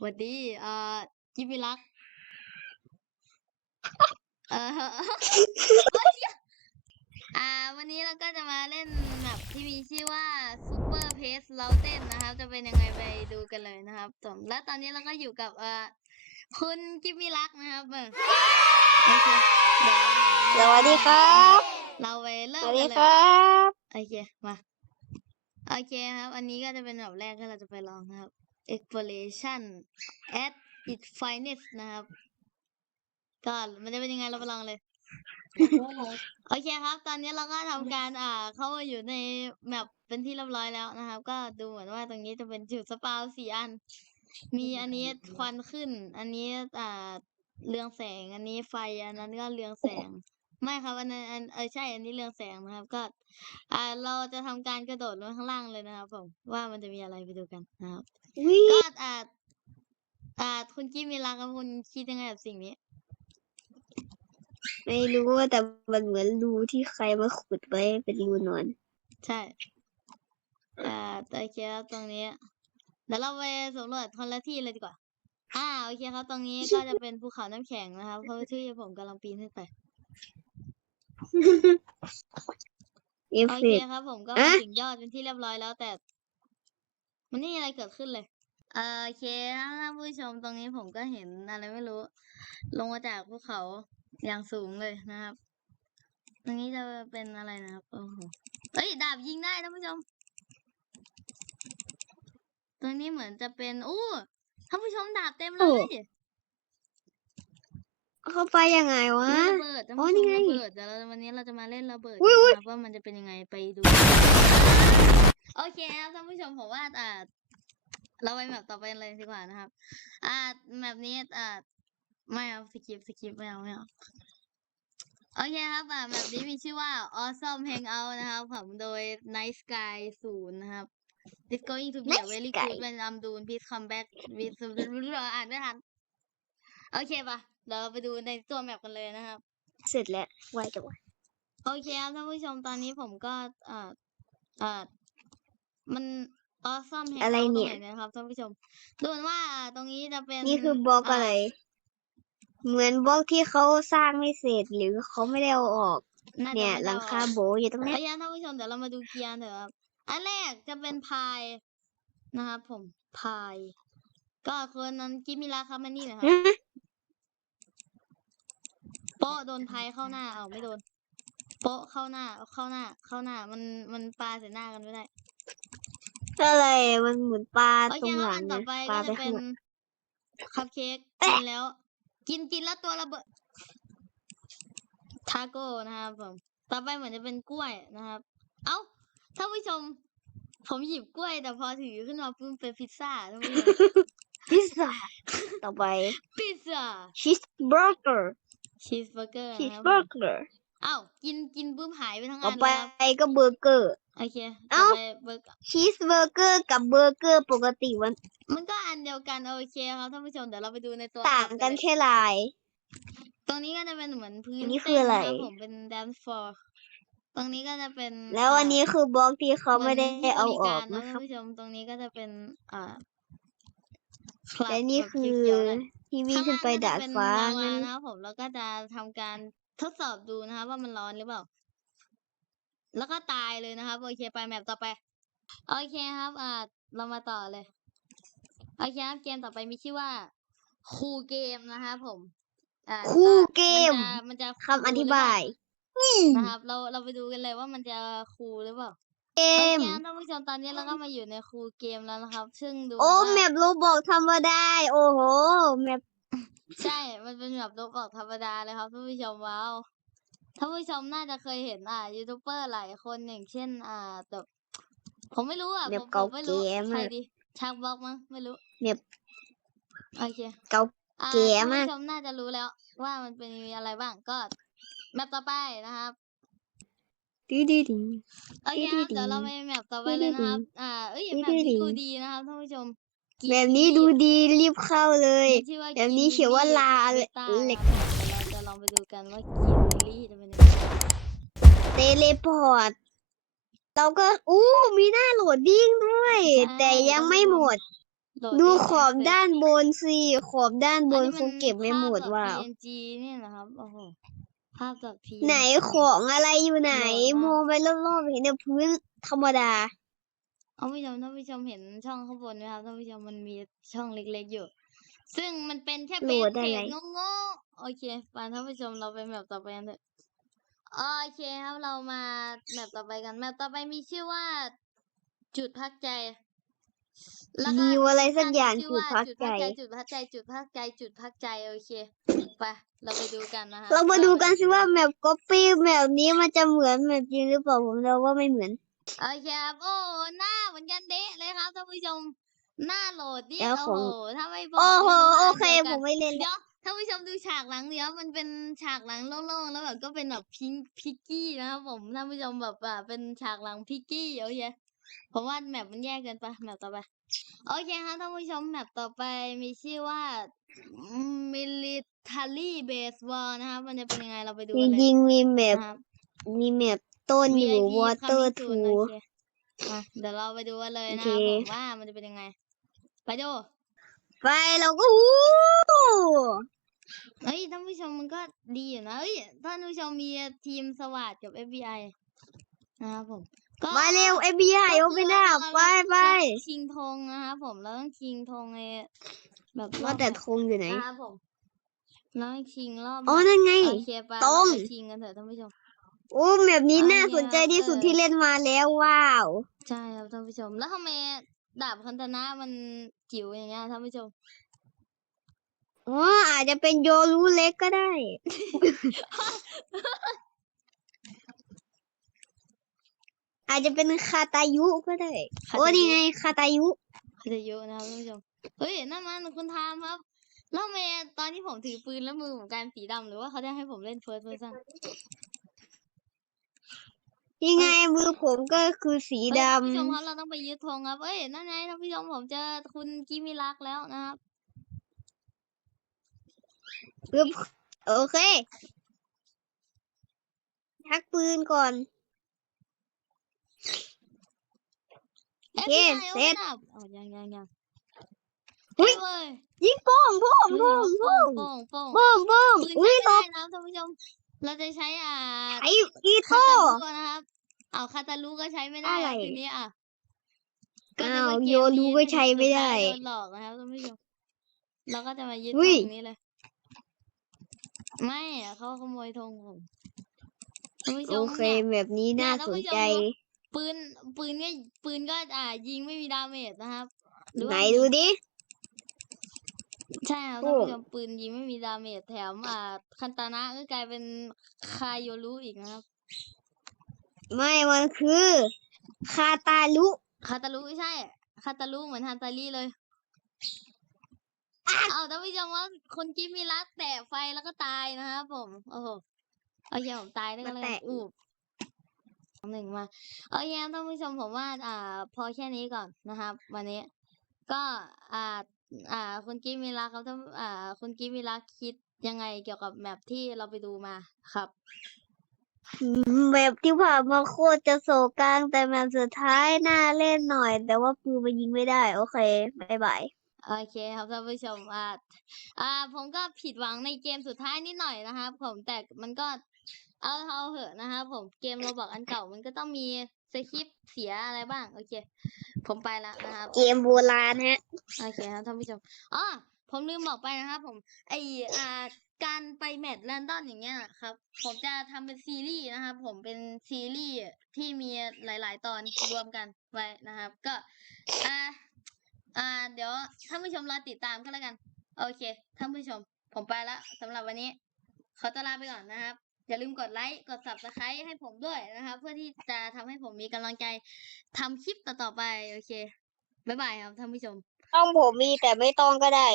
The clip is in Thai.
หวัดดีเอ่อกิบิลักเอออ่า วันนี้เราก็จะมาเล่นแบบที่มีชื่อว่า Super p a c e Mountain นะครับ จะเป็นยังไงไปดูกันเลยนะครับผมและตอนนี้เราก็อยู่กับเอ่อคุณกิบิลักนะครับเออโอเคเดี๋ยวสวัสดีครับ เราไปสเริ่มวัสกัดีนเลยครับ โอเค มา โอเคครับ อันนี้ก็จะเป็นแบบแรกที่เราจะไปลองนะครับ exploration at its finest นะครับ ก็มันจะเป็นยังไงเราไปลองเลย โอเคครับ ตอนนี้เราก็ทำการอ่าเข้ามาอยู่ในแมปเป็นที่เรียบร้อยแล้วนะครับ ก็ดูเหมือนว่าตรงนี้จะเป็นจุดสปาวสี่อัน มีอันนี้ควันขึ้น อันนี้อ่าเรืองแสง อันนี้ไฟ อันนั้นก็เรืองแสง ไม่ครับ อันนั้นอันเออใช่ อันนี้เรืองแสงนะครับ ก็ อ่า เราจะทำการกระโดดลงข้างล่างเลยนะครับผม ว่ามันจะมีอะไรไปดูกันนะครับวิ ก็อ่าอ่าคุณกี้มีรักกับคุณคิดยังไงกับสิ่งนี้ ไม่รู้ว่าแต่มันเหมือนรูที่ใครมาขุดไว้เป็นรูนอน ใช่อ่าโอเคครับตรงนี้เดี๋ยวเราไปสำรวจคนละที่เลยดีกว่า อ่าโอเคครับ ตรงนี้ก็จะเป็นภูเขาน้ำแข็งนะครับเพราะที่ผมกำลังปีนขึ้นไปเอฟโอเฟเคกต์ครับ ผมก็อะมาถึงยอดเป็นที่เรียบร้อยแล้ว แต่ มันไม่มีอะไรเกิดขึ้นเลยเอ่อโอเคครับท่านผู้ชมตรงนี้ผมก็เห็นอะไรไม่รู้ ลงมาจากภูเขาอย่างสูงเลยนะครับ ตรงนี้จะเป็นอะไรนะครับโอ้โหเอ้ยดาบยิงได้ท่านผู้ชม ตรงนี้เหมือนจะเป็นอู้ท่านผู้ชมดาบเต็มเลยเข้าไปยังไงวะมีระเบิดท่านอ๋อผู้ชนี่มไงระเบิดเดี๋ยวเราวันนี้เราจะมาเล่นระเบิดอุ๊กันยอุ๊ยนะครับว่ามันจะเป็นยังไงไปดู โอเคครับท่านผู้ชมผมว่าอ่าเราไปแมปต่อไปเลยดีกว่านะครับ อ่าแมปนี้อ่าไม่เอาสกิปสกิปไม่เอาไม่เอาโอเคครับอ่าแมปนี้มีชื่อว่า Awesome Hangout นะครับผมโดย Night Sky ศูนย์นะครับ It's going to be a Night very Sky good when I'm doing please come back with อ่านไม่ทันโอเคปะเดี๋ยวเราไปดูในตัวแมปกันเลยนะครับ เสร็จแล้วไวจังวะโอเคครับท่านผู้ชมตอนนี้ผมก็เอ่อเอ่อ มันออซัมแฮงอะไรเอาตรงเนี่ยไหนนะครับท่านผู้ชมดูเหมือนว่าตรงนี้จะเป็นนี่คือบล็อกอะไร เหมือนบล็อกที่เขาสร้างไม่เสร็จหรือเขาไม่ได้เอาออกน่าจะเนี่ยไม่หลัได้งอคาอกโบอยู่ตรงโอเนี้ยเคท่านผู้ชมเดี๋ยวเรามาดูเกียร์เถอะครับ อันแรกจะเป็นพายนะครับผมพาย ก็คนนั้นกิมิราคามันนี่นะครับฮะโป๊ะโดนพายเข้าหน้า เอาไม่โดน โป๊ะเข้าหน้า เข้าหน้า เข้าหน้า มัน มันปาใส่หน้ากันไม่ได้ อะไรมันเหมือนปลาโอตเครงคหรับลัอังนต่อนะไปปก็ลาไปจะเป็ข้างนหลัง คัพเค้กเอ๊ะกินแล้ว กินกินแล้วตัวระเบิดทาโก้นะครับผมต่อไปเหมือนจะเป็นกล้วยนะครับ เอ้าท่านผู้ชม ผมหยิบกล้วย แต่พอถือขึ้นมาปุ๊บเป็นพิซซ่าท่านผู้ชม พิซซ่าต่อไปพิซซ่าชีสเบอร์เกอร์ชีสเบอร์เกอร์ชีสนะครับเบผอมร์เกอร์เอ้ากินกินปุ๊บหายไปทั้งต่ออันไปเลยครับก็เบอร์เกอร์ โอเคเอ้าต่อไปเบอร์เกอร์ชีสเบอร์เกอร์กับเบอร์เกอร์ปกติมันมันก็อันเดียวกันโอเคครับท่านผู้ชมเดี๋ยวเราไปดูในตัวต่างแอปกันเลยแค่ลาย ตรงนี้ก็จะเป็นเหมือนพื้นอันนี้เต้คืออะไรนนะครับผมเป็น dance floor ตรงนี้ก็จะเป็น แล้วอันอ่านี้คือบล็อกที่เขาไม่ได้หนเอาผู้อบอกริรนะคท่ารับนผู้ชมตรงนี้ก็จะเป็นอ่าคลับและนี่แบบคือเขียวๆหน่อยที่วิ่งขึ้นไปข้งล่ดาดก็จะเป็นฟ้าลาวางั้นนะครับผมแล้วก็จะทำการทดสอบดูนะครับว่ามันร้อนหรือเปล่า แล้วก็ตายเลยนะครับ โอเคไปแมปต่อไป โอเคครับ อ่า เรามาต่อเลย โอเคครับ เกมต่อไปมีชื่อว่าคูเกมนะครับผมอ่าคู่เกมนจะมันจะคำอธิบายนะครับ เราเราไปดูกันเลยว่ามันจะคูลหรือเปล่าเกโอมเคครับท่านผู้ชมตอนนี้เราก็มาอยู่ในคูลเกมแล้วนะครับ ซึ่งดูโอ้ว่าแมปโรบอกทำมาได้โอ้โหแมปใช่ มันเป็นแบบโลบอกธรรมดาเลยครับท่านผู้ชมว้าว ท่านผู้ชมน่าจะเคยเห็นอ่ายูทูบเบอร์หลายคนอย่างเช่น อ่าแบบผมไม่รู้อะแมผปมผเก่ามไม่เกรู้มใครอะ ดีชักบล็อกมั้งไม่รู้แมปโอเค เก่าอ่าเก๋ท่านมากผู้ชมน่าจะรู้แล้ว ว่ามันเป็นมีอะไรบ้างก็แมปต่อไปนะครับดีดีดีโอเคครับดีๆเดี๋ยวเราไปแมปต่อไปเลยนะครับ อ่าเอ้ยแมปดีนี้ๆดูดีนะครับท่านผู้ชมแบบนี้ดูดีรีบเข้าเลยชื่อว่าแบบนี้เขียนว่าลาเบเต้าล็กนะครับเดี๋ยวเราจะลองไปดูกันว่ากิน ลี่จะเป็นยังไงเตเลพอร์ตเราก็อู้มีหน้าโหลดดิ้งด้วยใช่แต่ยังไม่หมดโหลดูงขอบเฟซด้านบนสิขอบด้านบอันนี้คงเก็บไม่หมดภพจากว่าว PNG นี่นะครับโอ้โหภาพจาก PNG ไหนของอะไรอยู่ไหนโหลดมามองไปรอบๆเห็นแต่พื้นธรรมดา เอาผู้ชมท่านผู้ชมเห็นช่องข้างบนไหมครับท่านผู้ชมมันมีช่องเล็กๆอยู่ ซึ่งมันเป็นแค่โหเป็ลนดได้เพไงจโง่ๆโอเคไปท่านผู้ชมเราไปแมปต่อไปกันเถอะ โอเคครับเรามาแมปต่อไปกันแมปต่อไปมีชื่อว่า จุดพักใจแล้วก็ดีลอะไรสักอย่างชื่จุดพักใจ จุดพักใจ จุดพักใจ จุดพักใจโอเคไปเราไปดูกันนะฮะเรามาดูกันสิว่าแมปก๊อปปี้แมปนี้มันจะเหมือนแมปจริงหรือเปล่าผมเดาว่าไม่เหมือน โอเคครับโอ้โหหน้าเหมือนกันเดะเลยครับท่านผู้ชมหน้าโหลดนี่แล้วโอ้ของ โหถ้าไม่บอกโอ้โหไม่รู้ว่าโอเคนดียวผกันมไม่เล่นเดี๋แล้วยว ท่านผู้ชมดูฉากหลังเดี๋ยวมันเป็นฉากหลังโล่งๆแล้วแบบก็เป็นแบบพิงพิกกี้นะครับผมท่านผู้ชมแบบอ่าเป็นฉากหลังพิกกี้โอเคผมว่าแมปมันแยกเกินไปแมปต่อไปโอเคครับท่านผู้ชมแมปต่อไปมีชื่อว่า military base war นะครับมันจะเป็นยังไงเราไปดูจกันเลยริงๆมีแมปนะครับ มีแมปต้นอยู่ VIP water coming two soon โอเคอะเดี๋ยวเราไปดูกันเลยนะครับโอเค ผมว่ามันจะเป็นยังไง ไปดู ไปเราก็อู้ เอ้ยท่านผู้ชมมันก็ดีอยู่นะเอ้ยท่านผู้ชมมีทีมสวัสดกับ FBI นะครับผมก็มาเร็ว FBI โอเปน่าไปไปเราชิงธงนะครับผมเราต้องชิงธงไอ้แบบรอว่าบแต่แบบธงอยู่ไหนนะครับผมเราต้องชิงรอบอ๋อแบบนั่นไงโอเคไปตรงเาไปชิงกันเถอะท่านผู้ชมโอ้แมปนี้โอเคน่าสนใจที่สุดเออที่เล่นมาแล้วว้าว ใช่ครับท่านผู้ชม แล้วทำไมดาบคันธนะมันจิ๋วอย่างเงี้ยท่านผู้ชม อ๋ออาจจะเป็นโยรู้เล็กก็ได้ อาจจะเป็นคาตายุก็ได้ คาตายุ โอ้นี่ไงคาตายุ เขาจะเยอะนะครับท่านผู้ชม เฮ้ยนั่นมันคุณทามครับ แล้วทำไมตอนที่ผมถือปืนแล้วมือผมกลายเป็นสีดำหรือว่าเขาจะให้ผมเล่นเฟิร์สเพอร์ซันนี่ไงมือผมก็คือสีดท่านผู้ชมครับเราต้องไปยึดธงครับเอ้ยนั่นไงท่านผู้ชมผมเจอคุณกิมิรักแล้วนะครับำ ปึ๊บโอเคชักปืนก่อนโอเค FBI เสร็จ open up อ๋อยังยังยังอุ๊ยเอ้ยยิงโป้งโป้งท่านผู้ชโป้มงโป้โป้งงโป้งโป้งโป้งโป้งปืนอุ้ใช้ยไม่ตได้บนะครับท่านผู้ชม เราจะใช้อ่าไอ้อีโต้คาตาลูก็นะครับ เอาคาตาลูก็ใช้ไม่ได้อะไรทีนี้อะก็นึอ้ากวว่าเกมโยรู้นี้ก็ใช้ไม่ได้สุท้ายโดนหลอกนะครับท่านผู้ชมเราก็จะมายึดอุ้ธยงนี้เลย ไม่อะเขาขโมยธงผมท่านผู้ชโอมเคเนี่ย แบบนี้น่าเนี่ยท่านสนผู้ชมใจ ปืนปืนก็ปืนก็อ่ายิงไม่มีดาเมจนะครับหรือไหนว่าดูดิ ใช่ครับโอ้ ท่านผู้ชมปืนยิงไม่มีดาเมจแถมอ่าคันตานะก็กลายเป็นคาโยรุอีกนะครับไม่มันคือ คาตาลุ คาตาลุใช่คาตาลุเหมือนฮันตาลีเลย เอาท่านผู้ชมว่าคนกิฟมีรักแตะไฟแล้วก็ตายนะครับผม โอ้โหโอเคผมตายด้วยกันเลยอูบหนึ่งมาโอเคครับท่านผู้ชมผมว่า อ่า พอแค่นี้ก่อนนะครับ วันนี้ ก็อ่า อ่า คุณกิฟมีรักครับท่านอ่า คุณกิฟมีรักคิดยังไงเกี่ยวกับแมปที่เราไปดูมาครับแบบที่ผ่านมาโคตรจะโศกกลางแต่แบบสุดท้ายน่าเล่นหน่อย แต่ว่าปืนมันยิงไม่ได้ โอเคบายบาย โอเคครับท่านผู้ชมอ่าอ่า ผมก็ผิดหวังในเกมสุดท้ายนิดหน่อยนะครับ ผมแต่มันก็เอาเอาเหอะนะครับผมเกมเราบอกอันเก่ามันก็ต้องมีสคริปต์เสียอะไรบ้าง โอเค ผมไปแล้วนะครับ เกมโบราณฮะโอเคครับท่านผู้ชมอ๋อผมลืมบอกไปนะครับผมไออ่าการไปแมตช์แรนดอมอย่างเงี้ยครับ ผมจะทำเป็นซีรีส์นะครับ ผมเป็นซีรีส์ที่มีหลาย ๆ ตอนรวมกันไว้นะครับ ก็อ่า อ่า เดี๋ยวท่านผู้ชมรอติดตามก็แล้วกัน โอเค ท่านผู้ชม ผมไปแล้วสำหรับวันนี้ ขอตัวลาไปก่อนนะครับ อย่าลืมกดไลค์ กด subscribe ให้ผมด้วยนะครับ เพื่อที่จะทำให้ผมมีกำลังใจทำคลิปต่อๆไป โอเค บ๊ายบายครับท่านผู้ชม ต้องผมมีแต่ไม่ต้องก็ได้